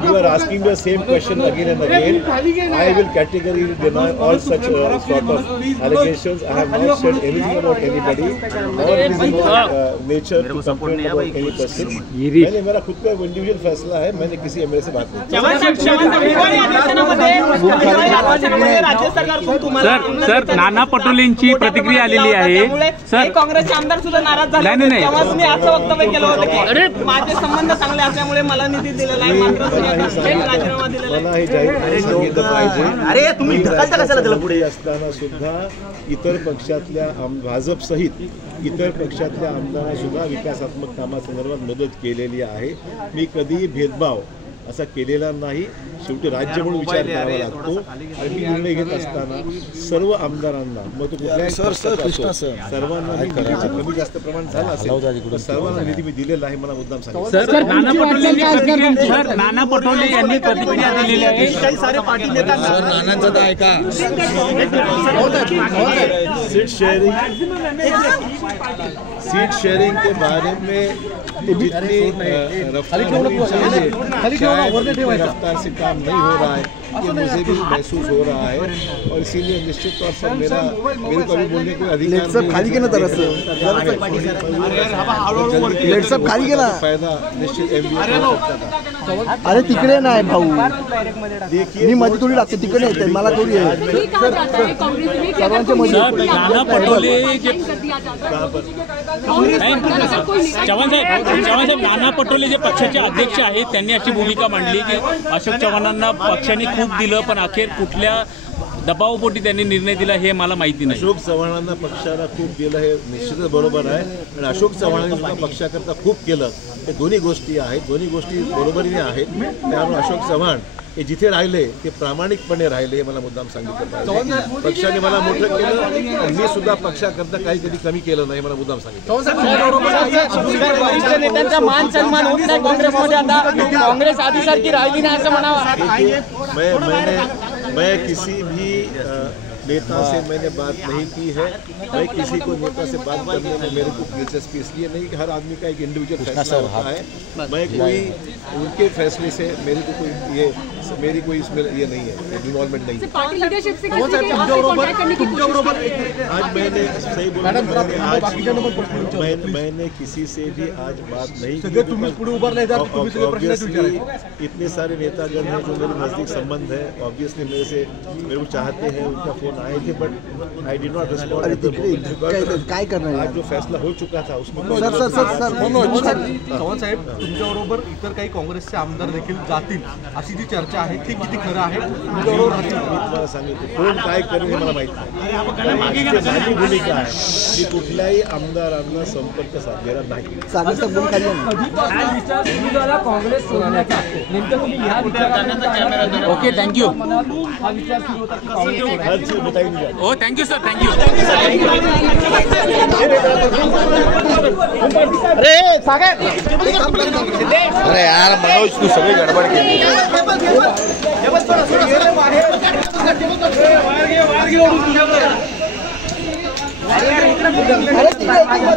You are asking the same question again and again. I will categorically deny all such sort of allegations. I have not said anything about anybody, nor it is in nature to complain about any person. मैंने मेरा खुद का individual फैसला है, मैंने किसी MLA से बात नहीं की। Sir नाना पटोलेंची प्रतिक्रिया आलेली आहे। सर काँग्रेसचे आमदार सुद्धा नाराज झाले, तेव्हाच मी असं वक्तव्य केलं होतं की माझे संबंध चांगले असल्यामुळे मला निधी दिलेला आहे, मात्र राजीनामा दिलेला आहे। मला हे जाहीर सांगितलं पाहिजे। अरे तुम्ही ढकलता कशाला त्याला पुढे असताना सुद्धा इतर पक्षातल्या भाजप सहित इतर पक्षातल्या आमदारांना सुद्धा विकासात्मक कामासंदर्भात मदत केलेली आहे। मी कधीही भेदभाव असा केलेला नाही। शेवटी राज्य म्हणून विचार करावा लागतो आणि निर्णय घेत असताना सर्व आमदारांना मग तो कुठल्याही सर्वांना कमी जास्त प्रमाण झालं असेल सर्वांना निधी मी दिलेला आहे। मला मुद्दाम सांगितलं नाना पटोले यांनी प्रतिक्रिया दिलेली आहे। काही सारे पार्टी नेता नानांचं तर ऐका सीट शेयरिंग के बारे में जितनी रफ्तार से काम नहीं हो रहा है ये मुझे भी महसूस हो रहा है और इसीलिए निश्चित तौर पर मेरे को अभी बोलने कोई अधिकार नहीं। खाली के ना तरस सब खाली के ना फायदा निश्चित अरे तिकडे नाही भाऊ, मी मध्ये थोडी लागते तिकडे येते मला थोडी सर्वांच्या मध्ये नाना पटोले चव्हाण साहेब नाना पटोले जे पक्षाचे अध्यक्ष आहेत त्यांनी अशी भूमिका मांडली की अशोक चव्हाणांना पक्षाने खूप दिलं पण अखेर कुठल्या दबावपोटी त्यांनी निर्णय दिला हे मला माहिती नाही। अशोक चव्हाणांना पक्षाला खूप दिलं हे निश्चितच बरोबर आहे आणि अशोक चव्हाणांनी सुद्धा पक्षाकरता खूप केलं हे दोन्ही गोष्टी आहेत, दोन्ही गोष्टी बरोबरीने आहेत। त्यामुळे अशोक चव्हाण हे जिथे राहिले ते प्रामाणिकपणे राहिले हे मला मुद्दाम सांगितलं पाहिजे। पक्षाने मला मोठं केलं आणि मी सुद्धा पक्षाकरता काही कधी कमी केलं नाही मला मुद्दाम सांगितलं। नेत्यांचा मान सन्मान होत नाही काँग्रेसमध्ये, आता काँग्रेस आधीसारखी राहिली नाही असं म्हणावं। मैं किसी भी नेता से मैंने बात नहीं की है। मैं किसी को नेता से बात करने में मेरे को दिलचस्पी इसलिए नहीं कि हर आदमी का एक इंडिविजुअल फैसला होता है। मैं कोई उनके फैसले से मेरी को कोई मेरी कोई इसमें ये नहीं है, इन्वॉल्वमेंट नहीं है। आज मैंने सही बोला, मैंने किसी से भी आज बात नहीं की। इतने सारे नेतागण हैं जो मेरे नज़दीक संबंध है, ऑब्वियसली मेरे को चाहते हैं, उनका फोन आए थे but I did not respond. काय करणार आज जो फैसला हो चुका था उसमें चव्हाण साहेब तुमच्याबरोबर इतर काही काँग्रेसचे आमदार देखील जातील अशी जी चर्चा आहे ती किती खरं आहे? तुमच्याबरोबर तुम्हाला सांगितलं कोण काय करेल हे मला माहित नाही। माझी भूमिका आहे की कुठल्याही आमदारांना संपर्क साधलेला नाही। काँग्रेस सोडण्याचा नेमकं तुम्ही या विचारात ओके थँक्यू हर चीज बताएंगे। ओ थँक्यू सर थँक्यू। अरे यार मनोज तू सगळी गडबड केली।